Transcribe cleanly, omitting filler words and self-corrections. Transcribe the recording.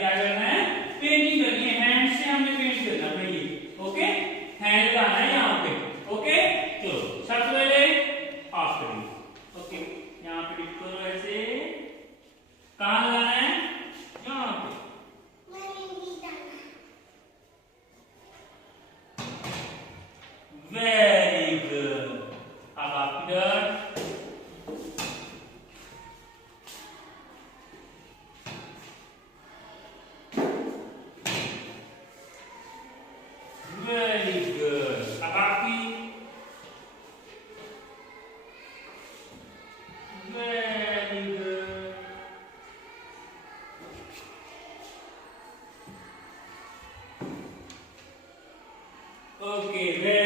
क्या करना है, पेंटिंग करनी है, हैंड से हमने पेंट करना है ये, ओके, हैंड लगाना है यहाँ पे, ओके। चलो सबसे पहले ऑफ करिए, ओके, यहाँ पे टिक करो ऐसे, कहाँ लगाना है, यहाँ पे, वेरी गुड। अब आप इधर वेरी गुड। अब आपकी वेरी गुड। ओके।